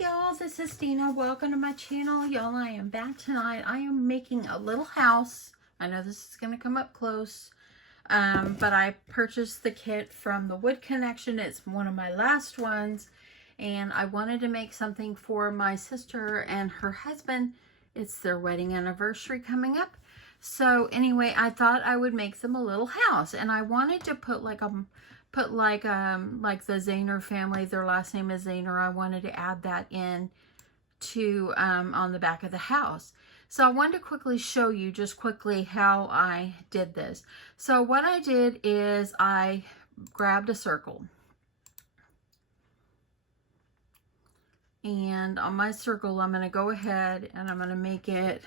Y'all, this is Dina. Welcome to my channel. Y'all, I am back tonight. I am making a little house. I know this is going to come up close, but I purchased the kit from the Wood Connection. It's one of my last ones, and I wanted to make something for my sister and her husband. It's their wedding anniversary coming up. So anyway, I thought I would make them a little house, and I wanted to put like the Zahner family, their last name is Zahner. I wanted to add that in to on the back of the house. So I wanted to quickly show you just quickly how I did this. So what I did is I grabbed a circle, and on my circle I'm going to go ahead and I'm going to make it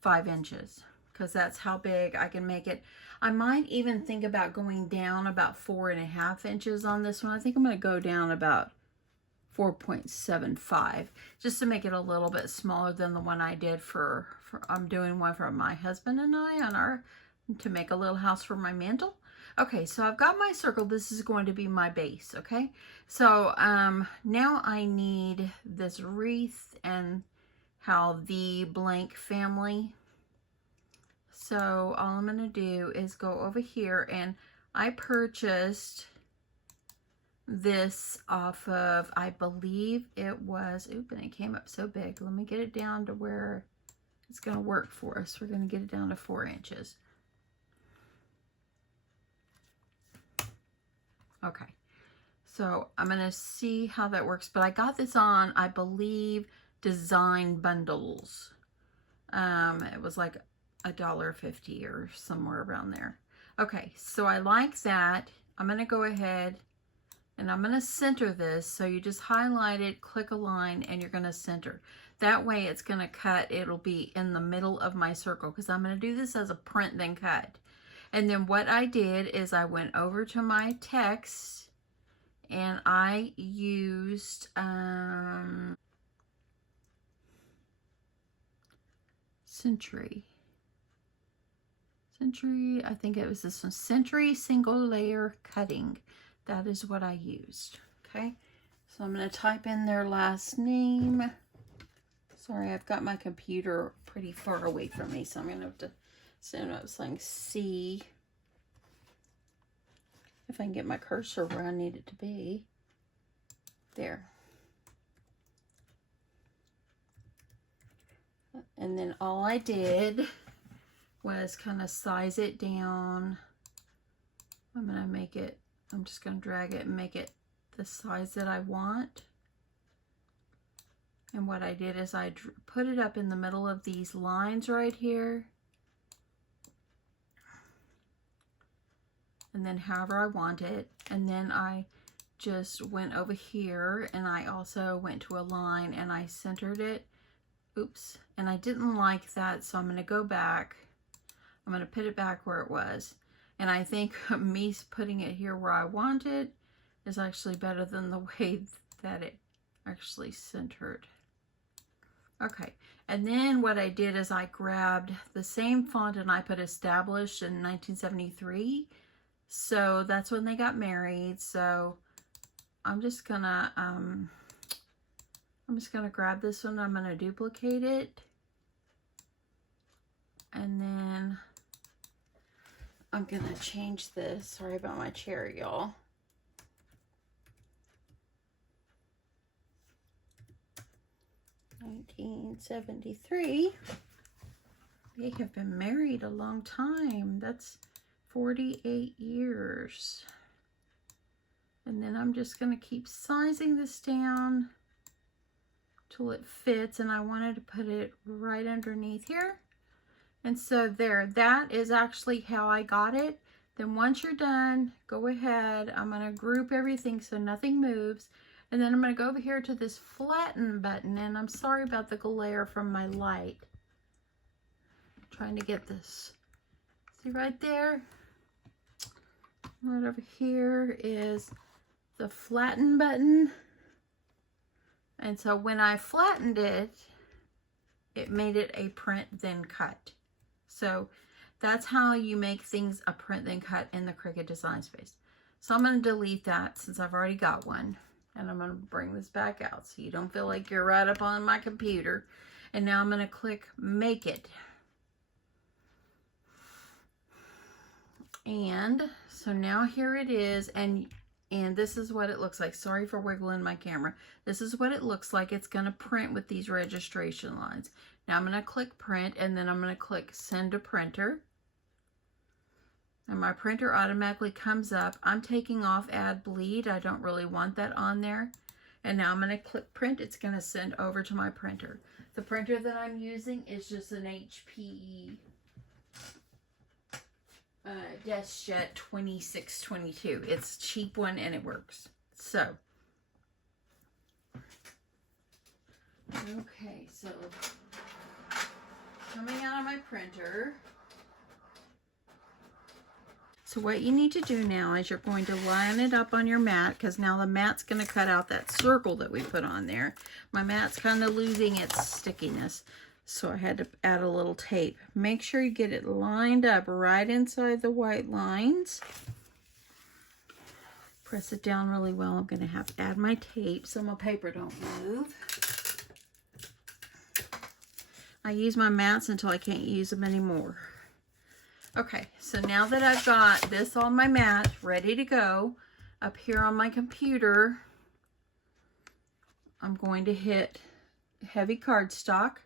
5 inches because that's how big I can make it. I might even think about going down about 4.5 inches on this one. I think I'm going to go down about 4.75 just to make it a little bit smaller than the one I did for I'm doing one for my husband and I on to make a little house for my mantle. Okay, so I've got my circle. This is going to be my base, okay? So now I need this wreath and how the blank family. So all I'm going to do is go over here, and I purchased this off of, I believe it was, oop, and it came up so big. Let me get it down to where it's going to work for us. We're going to get it down to 4 inches. Okay, so I'm going to see how that works, but I got this on, I believe, Design Bundles. It was like $1.50 or somewhere around there. Okay, so I like that. I'm going to go ahead and I'm going to center this. So you just highlight it, click a line, and you're going to center. That way it's going to cut. It'll be in the middle of my circle because I'm going to do this as a print then cut. And then what I did is I went over to my text and I used Century, I think it was this one, Century Single Layer Cutting. That is what I used. Okay, so I'm going to type in their last name. Sorry, I've got my computer pretty far away from me, so I'm going to have to send up saying C. If I can get my cursor where I need it to be. There. And then all I did was kind of size it down. I'm going to make it, I'm just going to drag it and make it the size that I want. And what I did is I put it up in the middle of these lines right here. And then however I want it. And then I just went over here and I also went to a line and I centered it. Oops. And I didn't like that, so I'm going to go back. I'm going to put it back where it was. And I think me putting it here where I want it is actually better than the way that it actually centered. Okay, and then what I did is I grabbed the same font and I put established in 1973. So that's when they got married. So I'm just gonna grab this one. I'm gonna duplicate it. And then I'm gonna change this. Sorry about my chair, y'all. (1973). They have been married a long time. That's 48 years. And then I'm just going to keep sizing this down till it fits, and I wanted to put it right underneath here. And so there, that is actually how I got it. Then once you're done, go ahead. I'm going to group everything so nothing moves. And then I'm going to go over here to this flatten button, and I'm sorry about the glare from my light. I'm trying to get this. See right there? Right over here is the flatten button. And so when I flattened it, it made it a print then cut. So that's how you make things a print then cut in the Cricut Design Space. So I'm going to delete that since I've already got one. And I'm going to bring this back out so you don't feel like you're right up on my computer. And now I'm going to click Make It. And so now here it is, and this is what it looks like. Sorry for wiggling my camera. This is what it looks like. It's going to print with these registration lines. Now I'm going to click Print, and then I'm going to click Send to Printer. And my printer automatically comes up. I'm taking off Add Bleed. I don't really want that on there. And now I'm going to click Print. It's going to send over to my printer. The printer that I'm using is just an HP DeskJet 2622. It's a cheap one and it works. So, okay, so coming out of my printer. So what you need to do now is you're going to line it up on your mat, because now the mat's going to cut out that circle that we put on there. My mat's kind of losing its stickiness, so I had to add a little tape. Make sure you get it lined up right inside the white lines. Press it down really well. I'm going to have to add my tape so my paper don't move. I use my mats until I can't use them anymore. Okay, so now that I've got this on my mat, ready to go, up here on my computer, I'm going to hit heavy cardstock.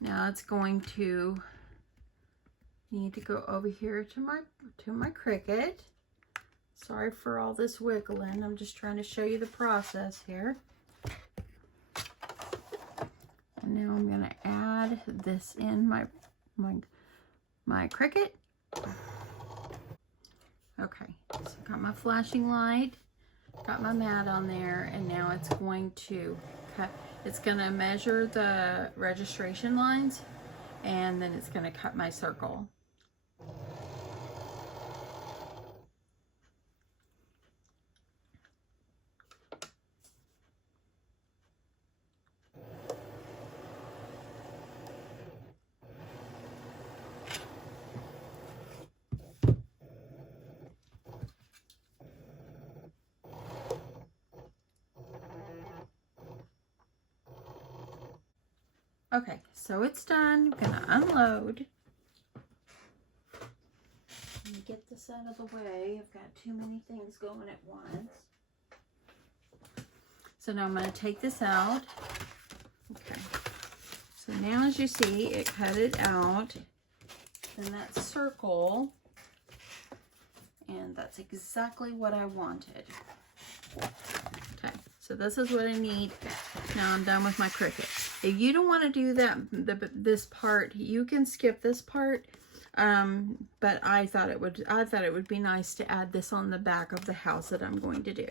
Now it's going to need to go over here to my Cricut. Sorry for all this wiggling. I'm just trying to show you the process here. And now I'm going to add this in my Cricut. Okay, so got my flashing light, got my mat on there, and now it's going to cut. It's going to measure the registration lines, and then it's going to cut my circle. Okay, so it's done. I'm gonna unload. Let me get this out of the way. I've got too many things going at once. So now I'm gonna take this out. Okay. So now as you see, it cut it out. And that circle. And that's exactly what I wanted. Okay, so this is what I need. Now I'm done with my Cricut. If you don't want to do that, this part, you can skip this part. But I thought it would be nice to add this on the back of the house that I'm going to do.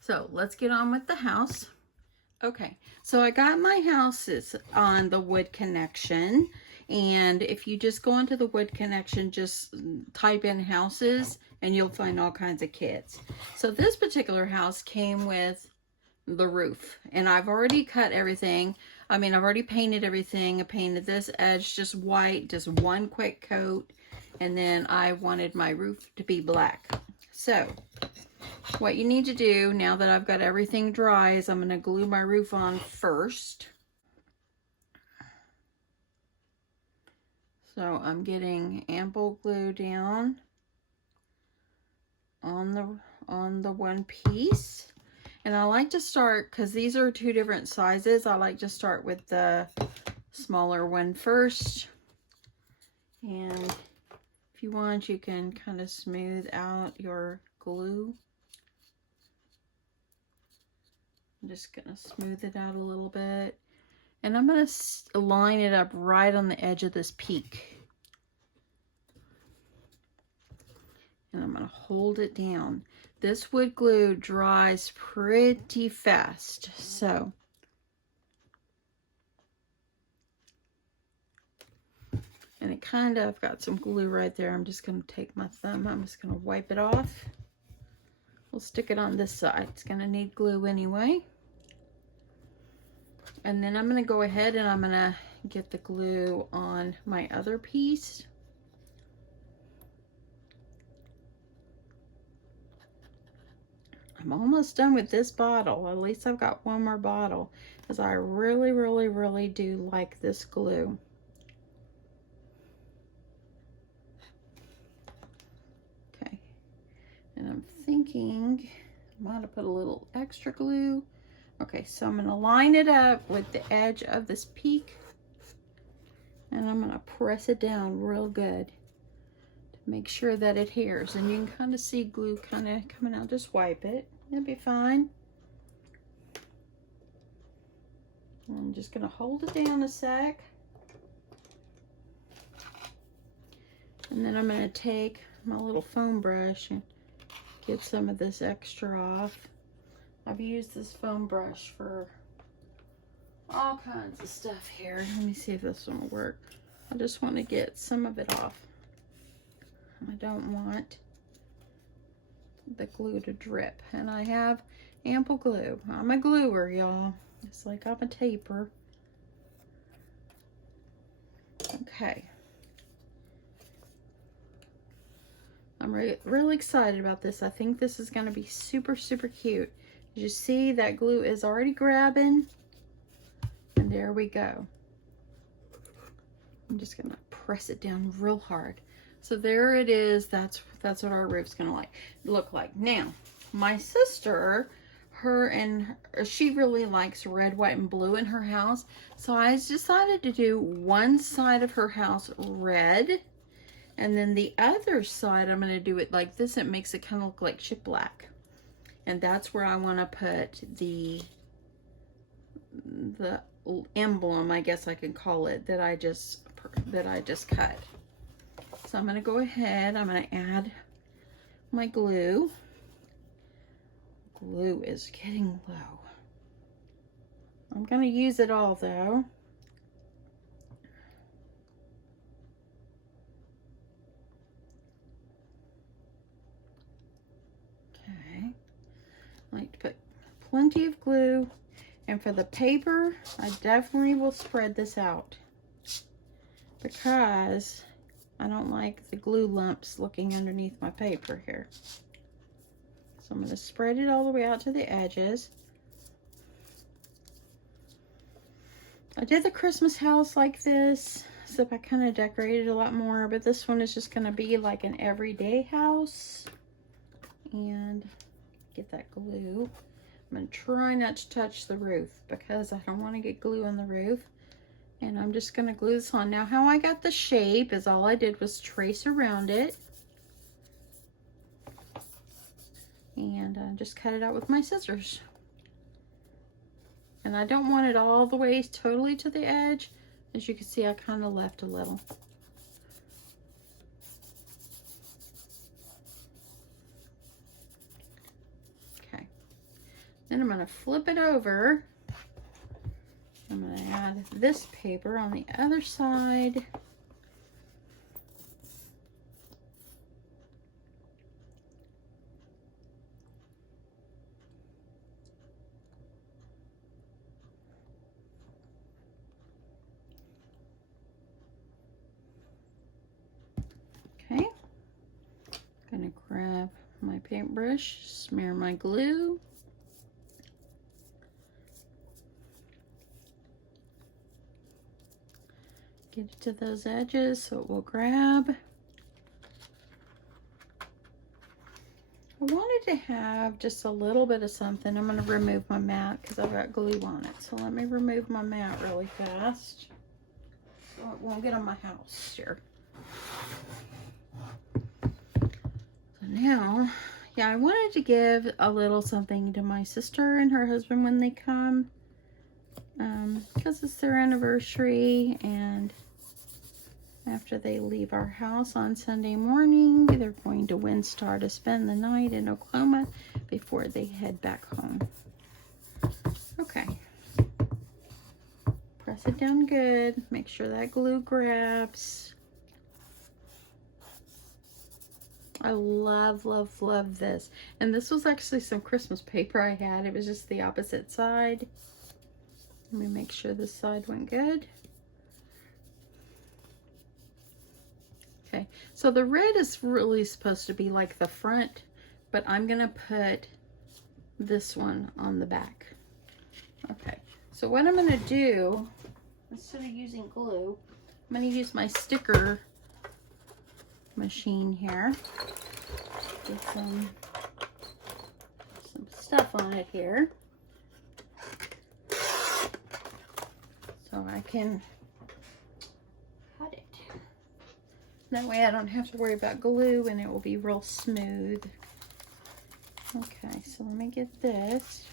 So let's get on with the house. Okay, so I got my houses on the wood connection. And if you just go into the wood connection, just type in houses and you'll find all kinds of kits. So this particular house came with the roof, and I've already cut everything. I mean, I've already painted everything. I painted this edge just white, just one quick coat, and then I wanted my roof to be black. So what you need to do now that I've got everything dry is I'm going to glue my roof on first. So I'm getting ample glue down on the one piece. And I like to start, because these are two different sizes, I like to start with the smaller one first. And if you want, you can kind of smooth out your glue. I'm just going to smooth it out a little bit. And I'm going to line it up right on the edge of this peak. And I'm going to hold it down. This wood glue dries pretty fast, so and it kind of got some glue right there. I'm just going to take my thumb, I'm just going to wipe it off. We'll stick it on this side. It's going to need glue anyway. And then I'm going to go ahead and I'm going to get the glue on my other piece. I'm almost done with this bottle. At least I've got one more bottle, because I really, really, really do like this glue. Okay, and I'm thinking I might have put a little extra glue. Okay, so I'm gonna line it up with the edge of this peak, and I'm gonna press it down real good to make sure that it adheres. And you can kind of see glue kind of coming out. Just wipe it, it'll be fine. I'm just gonna hold it down a sec. And then I'm gonna take my little foam brush and get some of this extra off. I've used this foam brush for all kinds of stuff here. Let me see if this one will work. I just want to get some of it off. I don't want the glue to drip. And I have ample glue. I'm a gluer, y'all. It's like I'm a taper. Okay. I'm really excited about this. I think this is going to be super, super cute. As you see, that glue is already grabbing. And there we go. I'm just going to press it down real hard. So there it is. That's what our roof's going to look like. Now, my sister, she really likes red, white, and blue in her house. So I decided to do one side of her house red. And then the other side, I'm going to do it like this. It makes it kind of look like chip black. And that's where I want to put the emblem, I guess I can call it, that I just cut. So I'm going to go ahead. I'm going to add my glue. Glue is getting low. I'm going to use it all though. I like to put plenty of glue, and for the paper I definitely will spread this out because I don't like the glue lumps looking underneath my paper here. So I'm going to spread it all the way out to the edges. I did the Christmas house like this, except I kind of decorated a lot more, but this one is just going to be like an everyday house. And get that glue. I'm going to try not to touch the roof because I don't want to get glue on the roof. And I'm just going to glue this on. Now, how I got the shape is all I did was trace around it. And just cut it out with my scissors. And I don't want it all the way totally to the edge. As you can see, I kind of left a little. Then I'm going to flip it over. I'm going to add this paper on the other side. Okay. I'm going to grab my paintbrush, smear my glue. Get it to those edges so it will grab. I wanted to have just a little bit of something. I'm going to remove my mat because I've got glue on it. So let me remove my mat really fast so it won't get on my house here. So now, yeah, I wanted to give a little something to my sister and her husband when they come. Because it's their anniversary, and after they leave our house on Sunday morning, they're going to WinStar to spend the night in Oklahoma before they head back home. Okay. Press it down good. Make sure that glue grabs. I love, love, love this. And this was actually some Christmas paper I had. It was just the opposite side. Let me make sure this side went good. Okay, so the red is really supposed to be like the front, but I'm gonna put this one on the back. Okay, so what I'm going to do, instead of using glue, I'm going to use my sticker machine here with some stuff on it here, so I can cut it. That way I don't have to worry about glue and it will be real smooth. Okay, so let me get this.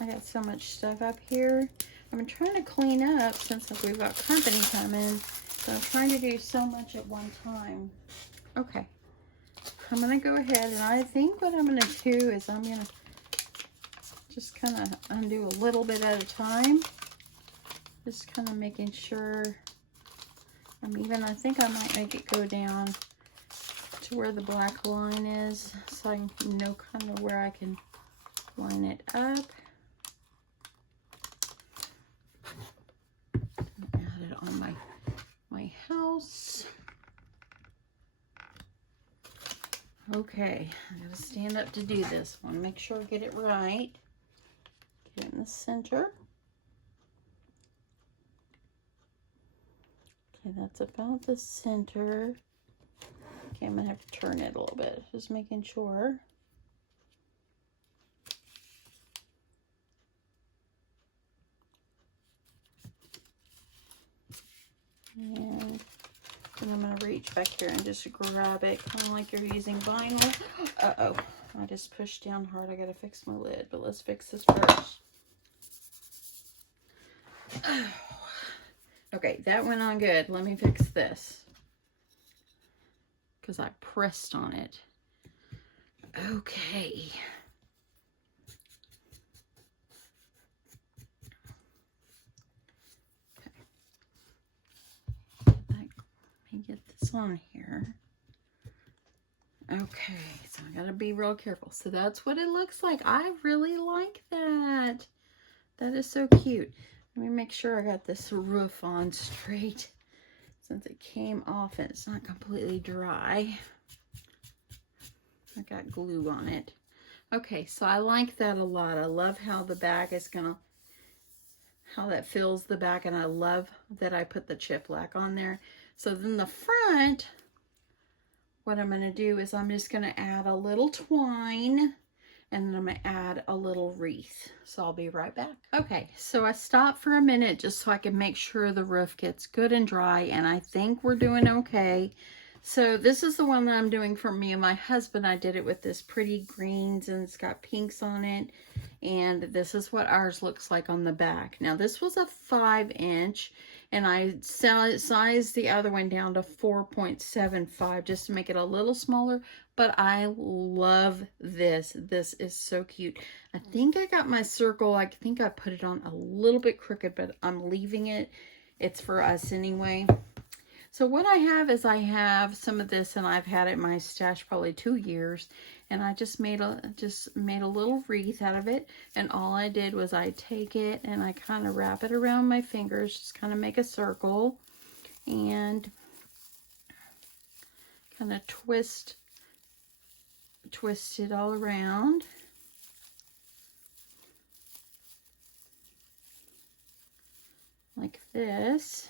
I got so much stuff up here. I've been trying to clean up since we've got company coming, so I'm trying to do so much at one time. Okay, I'm gonna go ahead, and I think what I'm gonna do is I'm gonna just kind of undo a little bit at a time. Just kind of making sure I'm even. I think I might make it go down to where the black line is, so I know kind of where I can line it up. Add it on my house. Okay, I gotta stand up to do this one. Make sure I get it right. Get it in the center. Okay, that's about the center. Okay, I'm gonna have to turn it a little bit, just making sure. And then I'm gonna reach back here and just grab it, kind of like you're using vinyl. Uh-oh, I just pushed down hard. I gotta fix my lid, but let's fix this first. Okay, that went on good. Let me fix this, because I pressed on it. Okay. Let me get this on here. Okay, so I gotta be real careful. So that's what it looks like. I really like that. That is so cute. Let me make sure I got this roof on straight, since it came off and it's not completely dry. I got glue on it. Okay, so I like that a lot. I love how the back is how that fills the back, and I love that I put the chip black on there. So then the front, what I'm gonna do is I'm just gonna add a little twine, and then I'm gonna add a little wreath. So I'll be right back. Okay, so I stopped for a minute just so I can make sure the roof gets good and dry, and I think we're doing okay. So this is the one that I'm doing for me and my husband. I did it with this pretty greens, and it's got pinks on it. And this is what ours looks like on the back. Now this was a 5-inch, and I sized the other one down to 4.75 just to make it a little smaller. But I love this. This is so cute. I think I got my circle. I think I put it on a little bit crooked, but I'm leaving it. It's for us anyway. So what I have is I have some of this, and I've had it in my stash probably 2 years, and I just made a little wreath out of it. And all I did was I take it and I kind of wrap it around my fingers, just kind of make a circle, and kind of twist it all around. Like this.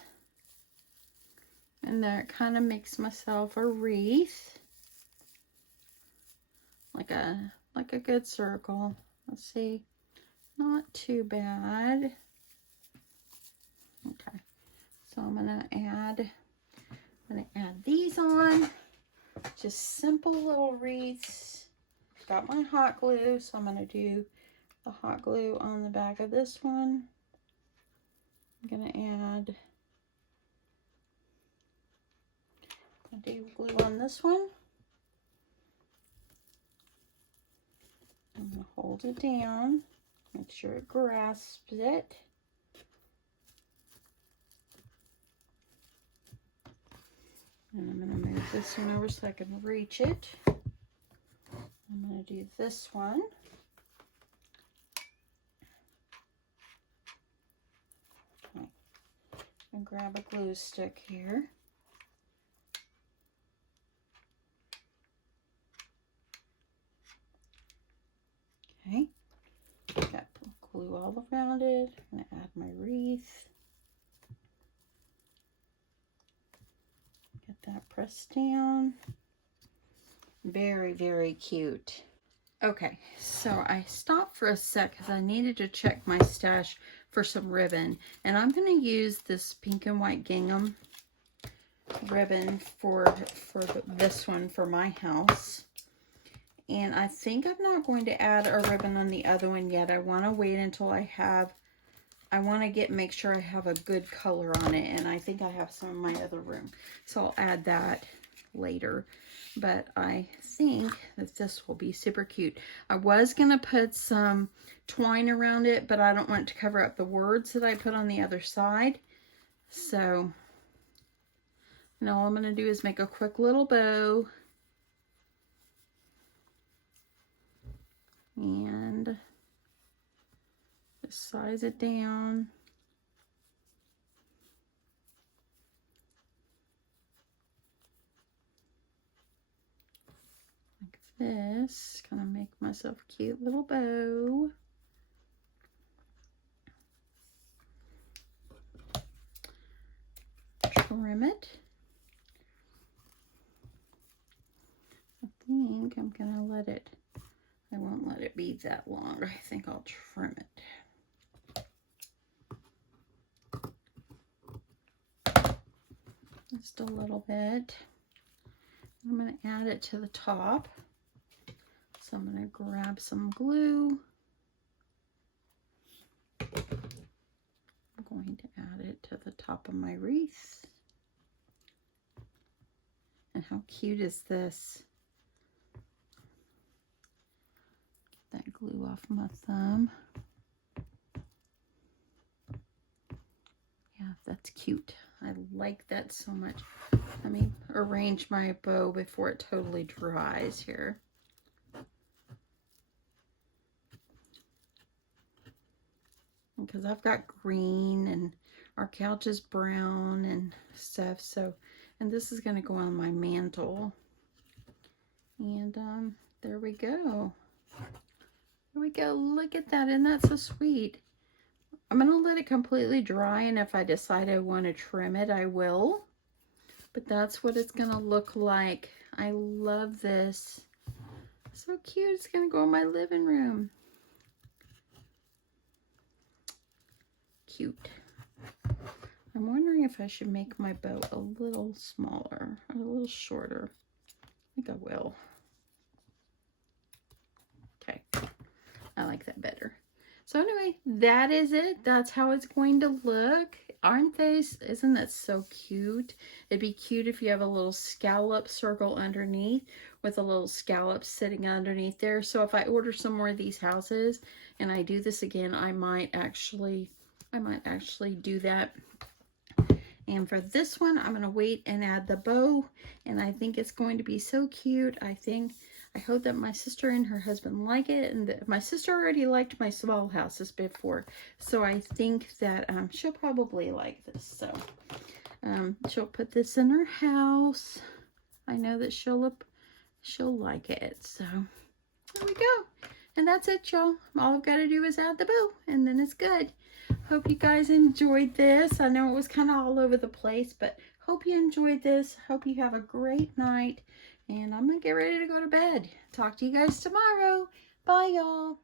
And there it kind of makes myself a wreath. Like a good circle. Let's see. Not too bad. Okay. So I'm gonna add these on. Just simple little wreaths. Got my hot glue, so I'm gonna do the hot glue on the back of this one. I'm gonna add glue on this one. I'm going to hold it down, make sure it grasps it. And I'm going to move this one over so I can reach it. I'm going to do this one. Okay. And grab a glue stick here. Okay. Got glue all around it. I'm going to add my wreath. Get that pressed down. Very, very cute. Okay, so I stopped for a sec because I needed to check my stash for some ribbon. And I'm going to use this pink and white gingham ribbon for this one for my house. And I think I'm not going to add a ribbon on the other one yet. I want to wait until I want to make sure I have a good color on it. And I think I have some in my other room. So I'll add that later. But I think that this will be super cute. I was going to put some twine around it, but I don't want it to cover up the words that I put on the other side. So now all I'm going to do is make a quick little bow. And just size it down. This, gonna make myself a cute little bow. Trim it. I think I'm gonna let it, I won't let it be that long. I think I'll trim it. Just a little bit. I'm gonna add it to the top. So I'm going to grab some glue. I'm going to add it to the top of my wreath. And how cute is this? Get that glue off my thumb. Yeah, that's cute. I like that so much. Let me arrange my bow before it totally dries here. Because I've got green and our couch is brown and stuff. So, and this is going to go on my mantle. And there we go. There we go. Look at that. Isn't that so sweet? I'm going to let it completely dry. And if I decide I want to trim it, I will. But that's what it's going to look like. I love this. So cute. It's going to go in my living room. Cute. I'm wondering if I should make my bow a little smaller, or a little shorter. I think I will. Okay, I like that better. So anyway, that is it. That's how it's going to look. Aren't they? Isn't that so cute? It'd be cute if you have a little scallop circle underneath with a little scallop sitting underneath there. So if I order some more of these houses and I do this again, I might actually do that. And for this one, I'm going to wait and add the bow. And I think it's going to be so cute. I hope that my sister and her husband like it. And my sister already liked my small houses before. So I think that she'll probably like this. So she'll put this in her house. I know that she'll like it. So there we go. And that's it, y'all. All I've got to do is add the bow. And then it's good. Hope you guys enjoyed this. I know it was kind of all over the place, but hope you enjoyed this. Hope you have a great night. And I'm going to get ready to go to bed. Talk to you guys tomorrow. Bye, y'all.